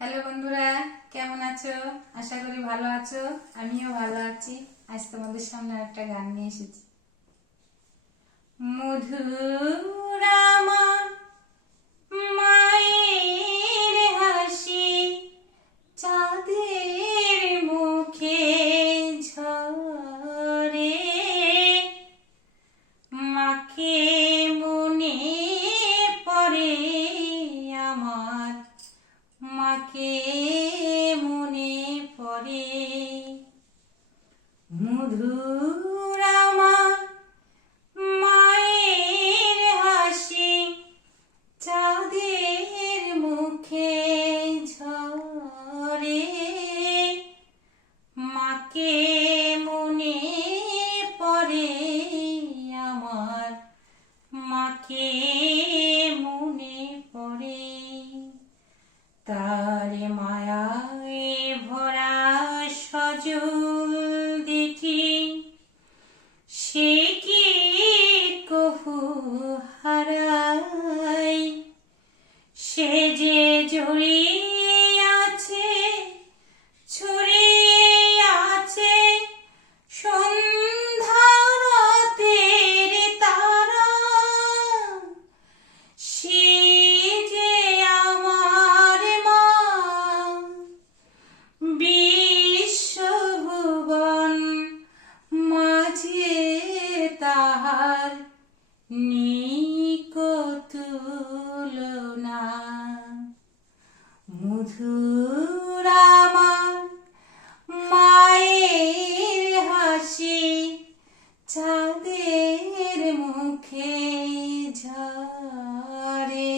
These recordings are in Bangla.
হ্যালো বন্ধুরা, কেমন আছো? আশা করি ভালো আছো। আমিও ভালো আছি। আজ তোমাদের সামনে একটা গান নিয়ে এসেছি। মধুর আমার মায়ের হাসি, চাঁদের মুখে ঝরে, মাকে মনে পড়ে আমার, মাকে মনে পড়ে। মধুর আমার মায়ের হাসি, চাঁদের মুখে ঝরে, মাকে মনে পড়ে আমার, মাকে মনে পড়ে। তার মায়ায় ভরা সজল দেখি, সে কি কহু হারাই, সে যে জড়িয়ে আছে, ছড়িয়ে আছে সন্ধ্যারাতের তারা, সে যে আমার মা, বিশ্বভুবন মাঝে তাহার নিকো তুলনা। মধুর আমার মায়ের হাসি, চাঁদের মুখে ঝরে,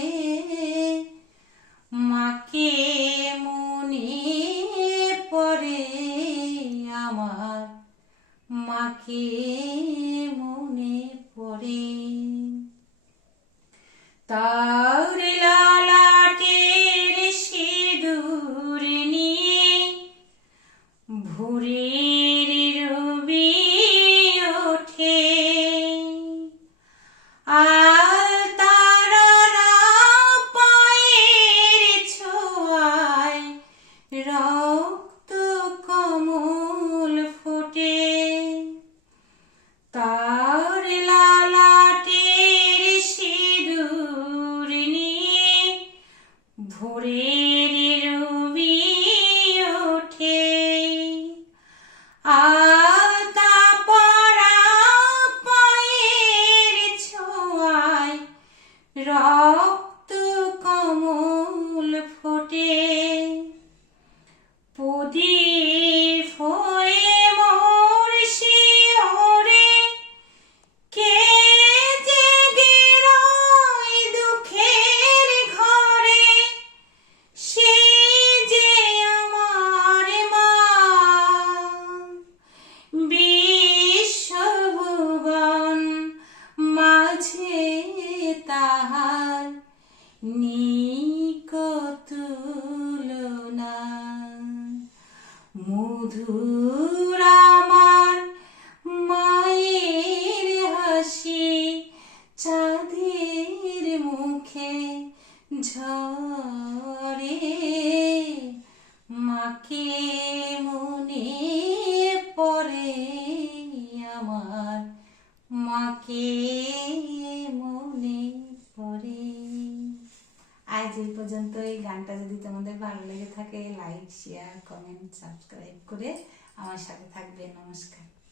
মাকে মনে পড়ে আমার, মাকে মনে পড়ে। তার লালাটের সিঁদুর নিয়ে ভোরের রবি ওঠে, আর তারারা পায়ের ছোঁয়ায় রক্ত কমল ফোটে। তার লালাটের সিঁদুর নিয়ে ভোরের রবি ওঠে, আর তা পরা পায়ের ছোঁয়ায় রক্ত কমল ফোটে। প্রদীপ হয়ে মোর শিহরে, কে জেগে রয় দুঃখের ঘরে, সে যে আমার মা, বিশ্বভুবন মাঝে তাহার নিকো তুলনা। মধুর আমার মায়ের হাসি, চাঁদের মুখে ঝরে, মাকে মনে পড়ে আমার, মাকে মনে পড়ে। আজ এই পর্যন্ত। এই গানটা যদি তোমাদের ভালো লেগে থাকে, লাইক, শেয়ার, কমেন্ট, সাবস্ক্রাইব করে আমার সাথে থাকবে। নমস্কার।